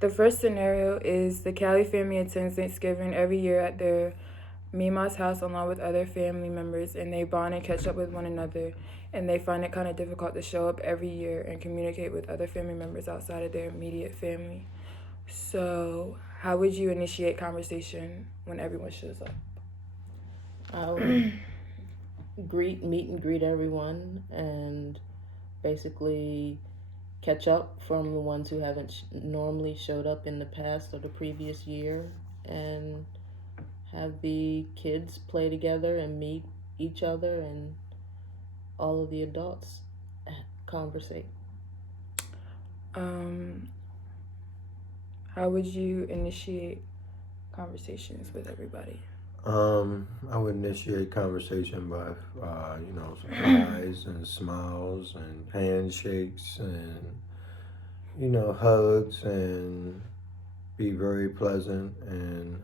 The first scenario is the Cali family attends Thanksgiving every year at their Mima's house along with other family members, and they bond and catch up with one another. And they find it kind of difficult to show up every year and communicate with other family members outside of their immediate family. So, how would you initiate conversation when everyone shows up? I would meet and greet everyone, and basically catch up from the ones who haven't normally showed up in the past or the previous year, and have the kids play together and meet each other, and all of the adults conversate. Um, how would you initiate conversations with everybody? I would initiate conversation by, eyes and smiles and handshakes and, hugs and be very pleasant and,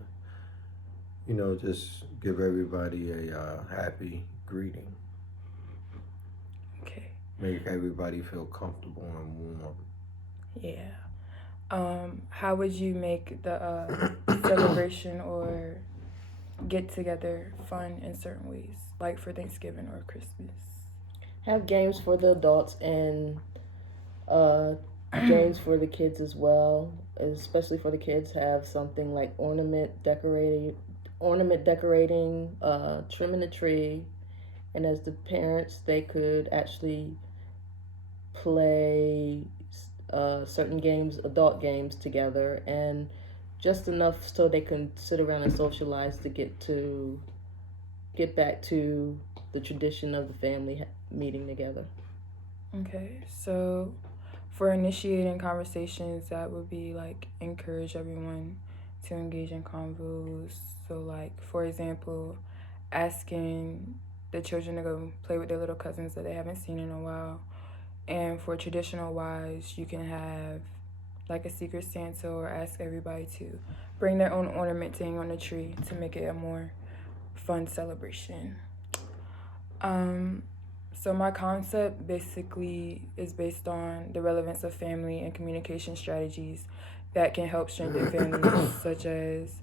just give everybody a happy greeting. Okay. Make everybody feel comfortable and warm. Yeah. How would you make the celebration or get together fun in certain ways, like for Thanksgiving or Christmas? Have games for the adults and uh, games for the kids as well. Especially for the kids, have something like ornament decorating, trimming the tree, and as the parents, they could actually play certain games, adult games together, and just enough so they can sit around and socialize to get back to the tradition of the family meeting together. Okay, so for initiating conversations, that would be like encourage everyone to engage in convos. So, like, for example, asking the children to go play with their little cousins that they haven't seen in a while. And for traditional wise, you can have like a secret Santa or ask everybody to bring their own ornament to hang on the tree to make it a more fun celebration. Um, so my concept basically is based on the relevance of family and communication strategies that can help strengthen families, such as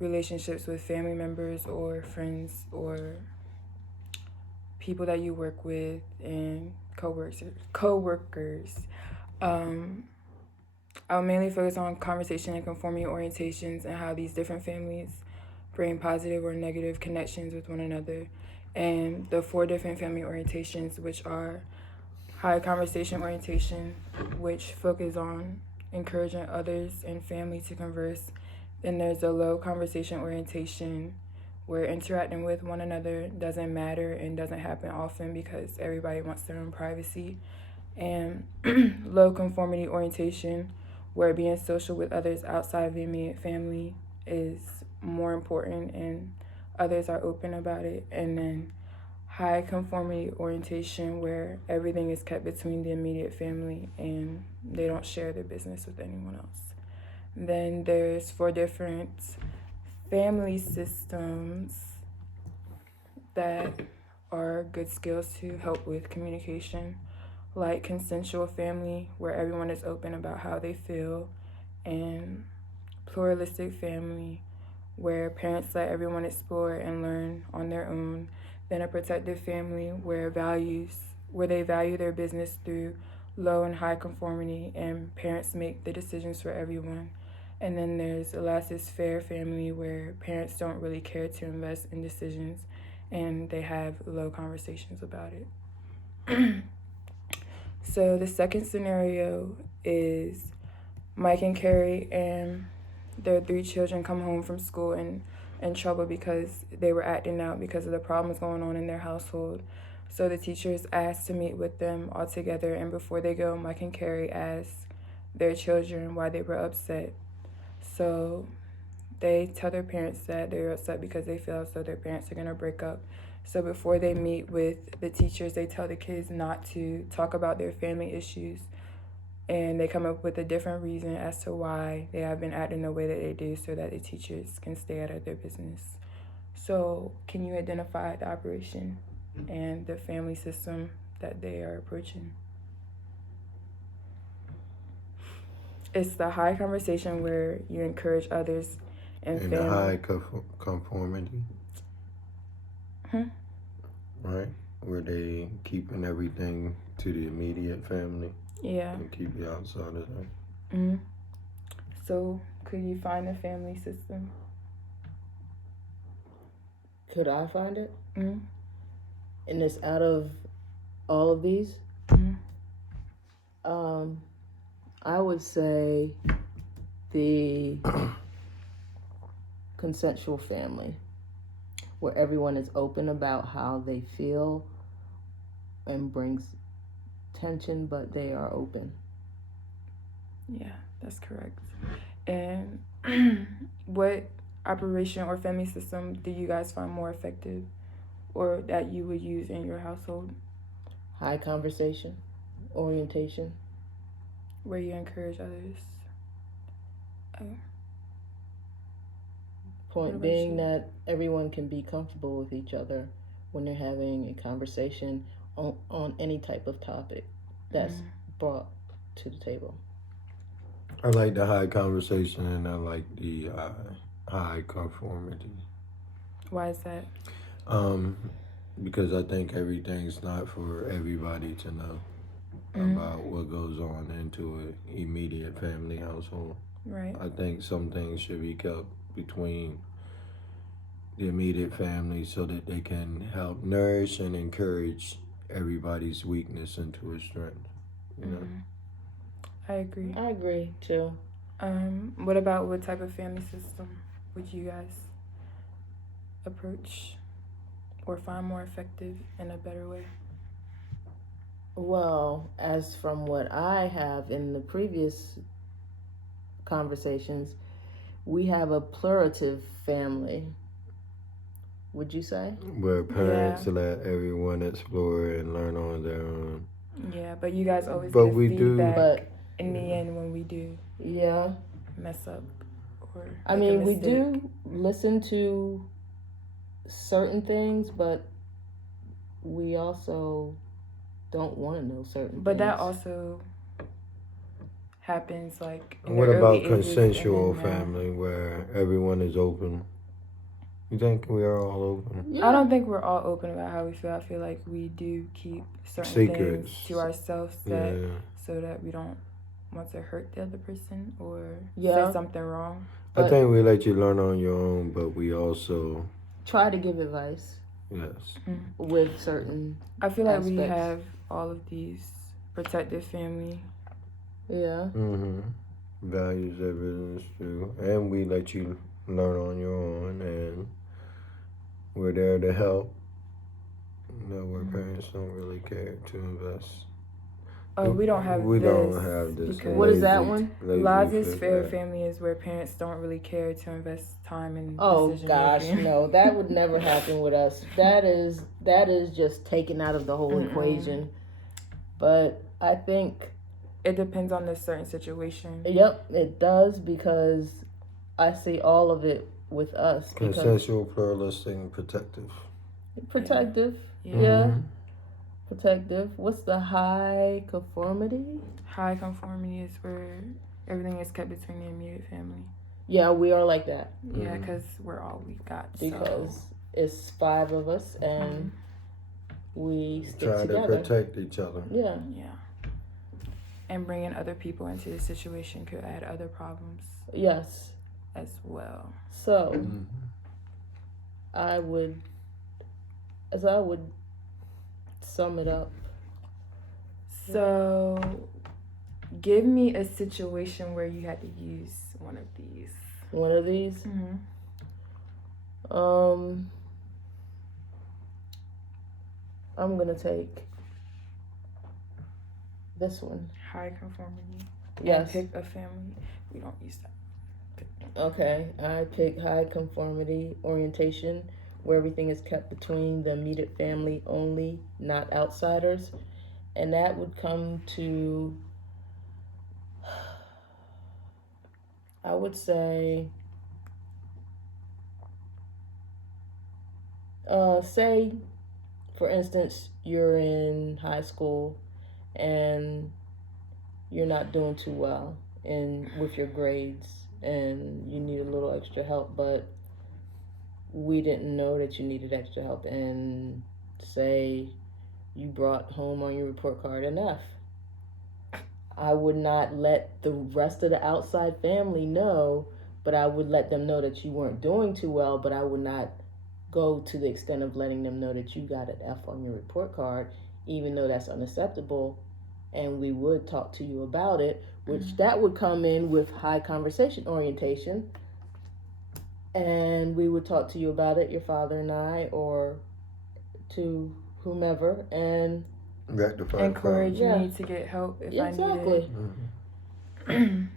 relationships with family members or friends or people that you work with and co-workers. Um, I'll mainly focus on conversation and conformity orientations and how these different families bring positive or negative connections with one another. And the four different family orientations, which are high conversation orientation, which focus on encouraging others and family to converse. Then there's a low conversation orientation, where interacting with one another doesn't matter and doesn't happen often because everybody wants their own privacy. And low conformity orientation, where being social with others outside of the immediate family is more important and others are open about it. And then high conformity orientation, where everything is kept between the immediate family and they don't share their business with anyone else. Then there's four different family systems that are good skills to help with communication, like consensual family, where everyone is open about how they feel, and pluralistic family, where parents let everyone explore and learn on their own. Then a protective family, where they value their business through low and high conformity, and parents make the decisions for everyone. And then there's a laissez-faire family, where parents don't really care to invest in decisions and they have low conversations about it. So the second scenario is Mike and Carrie and their three children come home from school in trouble because they were acting out because of the problems going on in their household. So the teacher is asked to meet with them all together, and before they go, Mike and Carrie ask their children why they were upset. So they tell their parents that they're upset because they feel as though their parents are going to break up. So before they meet with the teachers, they tell the kids not to talk about their family issues, and they come up with a different reason as to why they have been acting the way that they do so that the teachers can stay out of their business. So, can you identify the operation and the family system that they are approaching? It's the high conversation where you encourage others and In family. the high conformity. Hmm? Right? Where they keeping everything to the immediate family Yeah. and keep the outside of that. Hmm. So, could you find a family system? Could I find it? Hmm. And it's out of all of these. Hmm. I would say the consensual family, where everyone is open about how they feel and brings tension, but they are open. Yeah, that's correct. And what operation or family system do you guys find more effective or that you would use in your household High conversation, orientation. where you encourage others? What Point about being you? that everyone can be comfortable with each other when they're having a conversation on any type of topic that's brought to the table. I like the high conversation and I like the high conformity. Why is that? Because I think everything's not for everybody to know about what goes on into an immediate family household. Right. I think some things should be kept between the immediate family so that they can help nourish and encourage everybody's weakness into a strength. You know? I agree. I agree too. What about what type of family system would you guys approach or find more effective in a better way? Well, as from what I have in the previous conversations, we have a plurative family. Would you say? Where parents let everyone explore and learn on their own. Yeah, but you guys always But give we do- feedback But in the end when we do yeah, mess up or I make a mean, we mistake. do listen to certain things, but we also don't want to know certain But things. that also happens like in What the about early ages and consensual then now. family where everyone is open? You think we are all open? Yeah. I don't think we're all open about how we feel. I feel like we do keep certain Secrets. things to ourselves Yeah. so that we don't want to hurt the other person or Yeah. say something wrong. I But- think we let you learn on your own, but we also, Try to give advice yes. with certain. I feel like we Aspects. have all of these protective family. Yeah. Values evidence too. And we let you learn on your own and we're there to help. You know, where parents don't really care to invest. We don't have We this. don't have this. because What is that one? lazy Laz's fit fair back. family is where parents don't really care to invest time in Oh decision gosh, making. no, that would never happen with us. That is just taken out of the whole equation. But I think It depends on the certain situation. yep, it does because I see all of it with us. Because Consensual, pluralistic, and protective. protective. Yeah. Yeah. Protective. What's the high conformity? High conformity is where everything is kept between the immediate family. Yeah, we are like that. Yeah, because we're all we got. Because it's 5 of us and we stick Try together. to protect each other. Yeah. Yeah. And bringing other people into the situation could add other problems Yes. as well. So I would sum it up. So, give me a situation where you had to use one of these. One of these. I'm gonna take this one. High conformity. Yes. And pick a family. We don't use that. Okay, I pick high conformity orientation, where everything is kept between the immediate family only, not outsiders. And that would come to, I would say, say, for instance, you're in high school and you're not doing too well with your grades and you need a little extra help, but we didn't know that you needed extra help, and say you brought home on your report card an F. I would not let the rest of the outside family know, but I would let them know that you weren't doing too well, but I would not go to the extent of letting them know that you got an F on your report card, even though that's unacceptable. And we would talk to you about it, which that would come in with high conversation orientation. And we would talk to you about it, your father and I, or to whomever, and Rectify encourage Yeah. me to get help if I need exactly. it.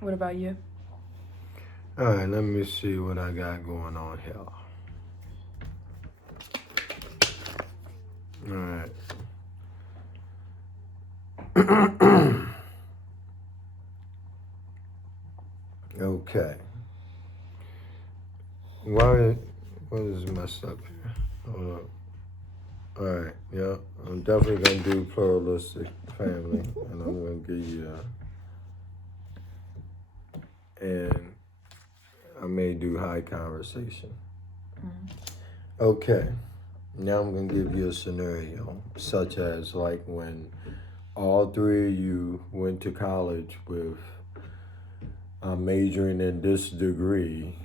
What about you? All right, let me see what I got going on here. All right. Okay. What is messed up here? Hold up. All right, yeah, I'm definitely gonna do pluralistic family, and I'm gonna give you and I may do high conversation. Okay, now I'm gonna give you a scenario, such as like when all three of you went to college with majoring in this degree.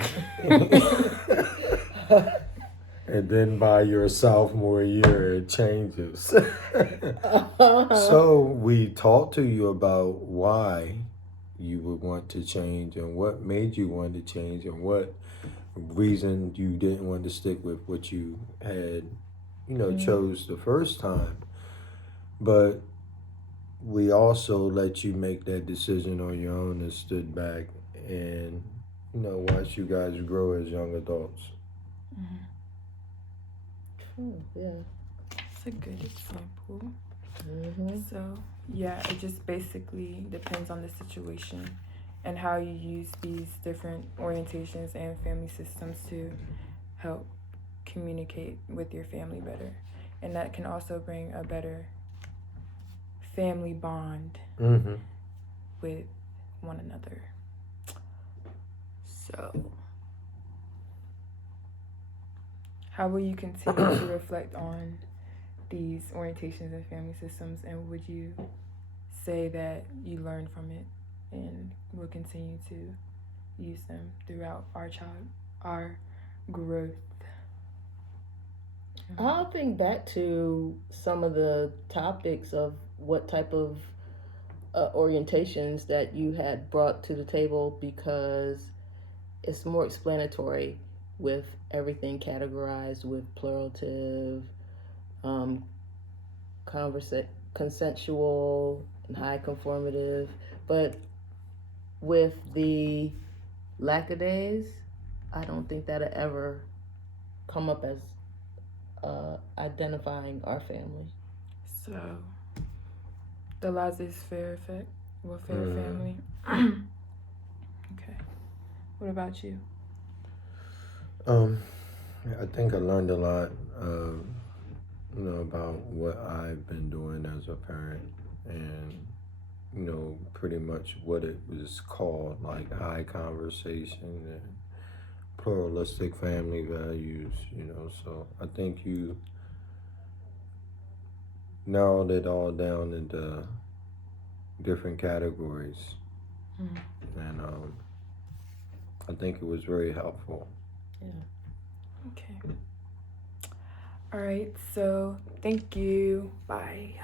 And then by your sophomore year, it changes. So we talked to you about why you would want to change and what made you want to change and what reason you didn't want to stick with what you had, chose the first time. But we also let you make that decision on your own and stood back and, watched you guys grow as young adults. Yeah. That's a good example. Mm-hmm. So, yeah, it just basically depends on the situation and how you use these different orientations and family systems to help communicate with your family better. And that can also bring a better family bond with one another. So, how will you continue to reflect on these orientations and family systems, and would you say that you learned from it and will continue to use them throughout our growth? I'll think back to some of the topics of what type of orientations that you had brought to the table, because it's more explanatory with everything categorized with plurative, consensual, and high conformative. But with the lackadays, I don't think that'll ever come up as identifying our family. So, the laissez-faire effect, fair family. Okay. What about you? I think I learned a lot, about what I've been doing as a parent, and pretty much what it was called, like high conversation and pluralistic family values. So I think you narrowed it all down into different categories, and I think it was very helpful. Yeah. Okay. All right. So, thank you. Bye.